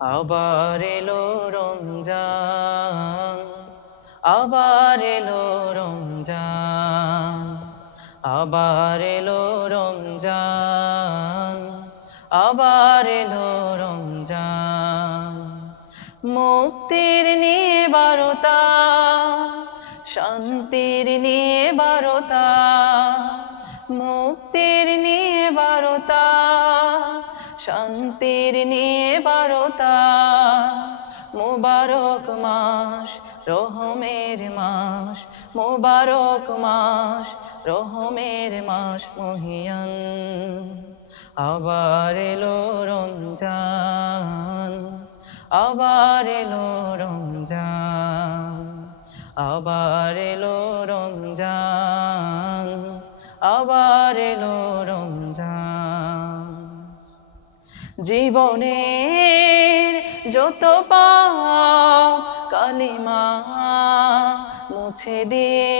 আবার এলো রমজান, আবার এলো রমজান, আবার এলো রমজান, আবার এলো রমজান। মুক্তির নিয়ে বারতা শান্তির নিয়ে বারতা মুক্তির নিয়ে বারতা শান্তির নিয়ে বারতা মুবারক মাস, রহমের মাস, মুবারক মাস, রহমের মাস মহিয়ান। আবার এলো রমজান, আবার এলো রমজান, আবার এলো রমজান। জীবনের যত পাপ কালিমা মুছে দিয়ে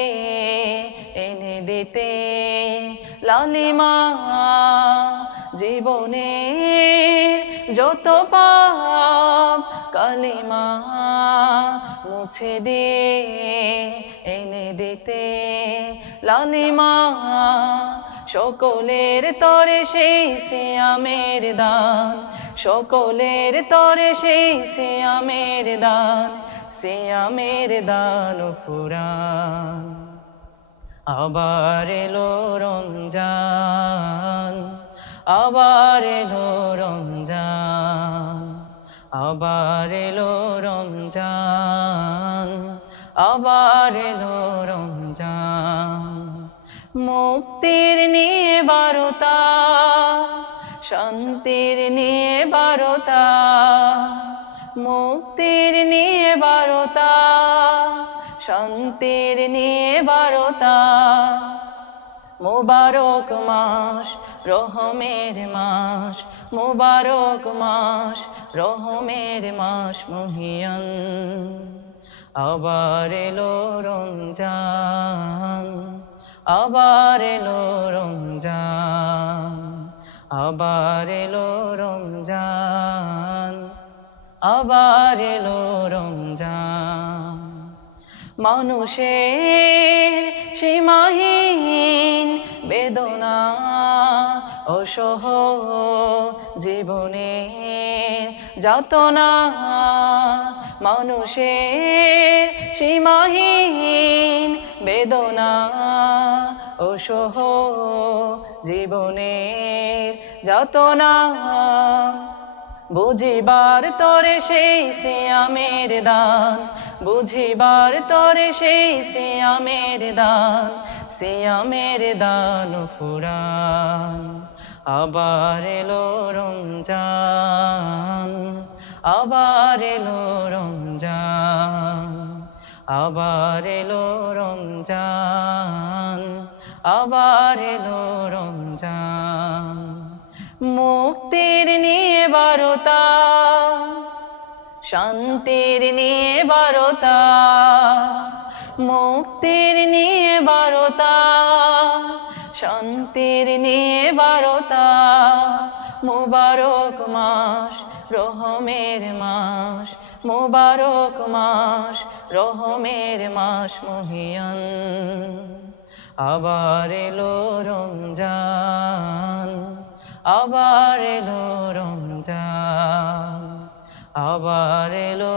এনে দিতে লালিমা জীবনের যত পাপ কালিমা মুছে দিয়ে এনে দিতে লালিমা সকলের তরে সেই সিয়ামের দান, সকলের তরে সেই সিয়ামের দান সিয়ামের দান ফুরান আবার এলো রমজান, আবার এলো রমজান, আবার এলো রমজান, আবার এলো রমজান। মুক্তির নিয়ে বারতা শান্তির নিয়ে বারতা মুক্তির নিয়ে বারতা শান্তির নিয়ে বারতা মোবারক মাস, রহমের মাস, মোবারক মাস, রহমের মাস, মহিয়ান। আবার এলো রমজান। আবার এলো রমজান, আবার এলো রমজান, আবার এলো রমজান। মানুষের সীমাহীন বেদনা অসহ জীবনে যাতনা মানুষের সীমাহীন বেদনা অসহ জীবনের যাতনা। বুঝিবার তরে সেই সিয়ামের দান, বুঝিবার তরে সেই সিয়ামের দান সিয়ামের দান ফুরান, আবার এলো রমজান। আবার এলো রমজান, আবার এলো রমজান, আবার এলো রমজান। মুক্তির নিয়ে বারতা শান্তির নিয়ে বারতা মুক্তির নিয়ে বারতা শান্তির নিয়ে বারতা মুবারক মাস রহমের মাস, মোবারক মাস, রহমের মাস মহিয়ান। আবার এলো রমজান, আবার এলো রমজান, আবার এলো